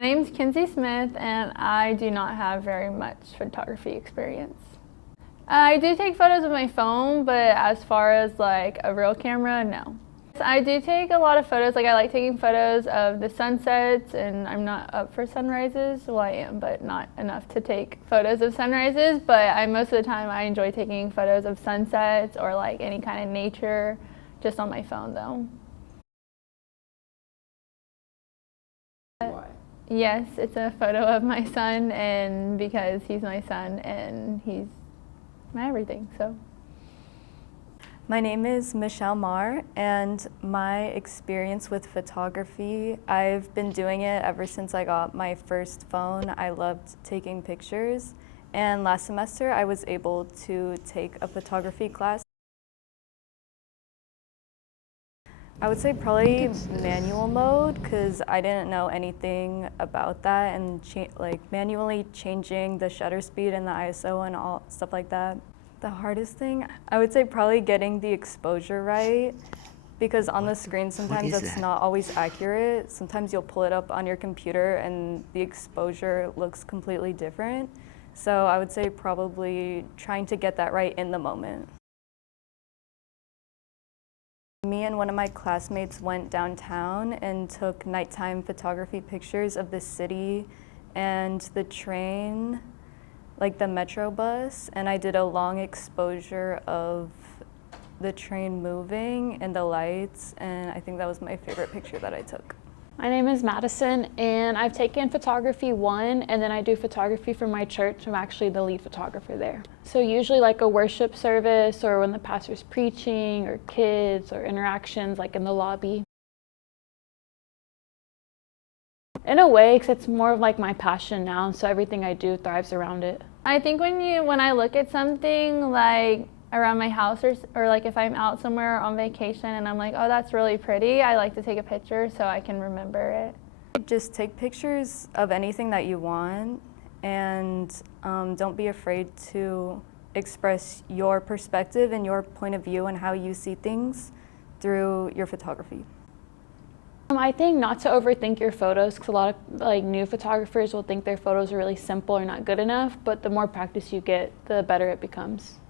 My name's Kinsey Smith, and I do not have very much photography experience. I do take photos with my phone, but as far as like a real camera, no. I do take a lot of photos. Like I like taking photos of the sunsets, and I'm not up for sunrises. Well, I am, but not enough to take photos of sunrises. But most of the time I enjoy taking photos of sunsets or like any kind of nature, just on my phone though. Why? Yes, it's a photo of my son, and because he's my son and he's my everything, so. My name is Michelle Marr, and my experience with photography, I've been doing it ever since I got my first phone. I loved taking pictures, and last semester I was able to take a photography class. I would say probably manual mode, because I didn't know anything about that, and like manually changing the shutter speed and the ISO and all stuff like that. The hardest thing, I would say probably getting the exposure right, because on the screen sometimes that's not always accurate. Sometimes you'll pull it up on your computer and the exposure looks completely different. So I would say probably trying to get that right in the moment. Me and one of my classmates went downtown and took nighttime photography pictures of the city and the train, like the metro bus, and I did a long exposure of the train moving and the lights, and I think that was my favorite picture that I took. My name is Madison, and I've taken photography 1, and then I do photography for my church. I'm actually the lead photographer there. So usually like a worship service, or when the pastor's preaching, or kids, or interactions like in the lobby. In a way, because it's more of like my passion now, so everything I do thrives around it. I think when I look at something like around my house, or like if I'm out somewhere on vacation and I'm like, oh, that's really pretty, I like to take a picture so I can remember it. Just take pictures of anything that you want, and don't be afraid to express your perspective and your point of view and how you see things through your photography. I think not to overthink your photos, because a lot of like new photographers will think their photos are really simple or not good enough, but the more practice you get, the better it becomes.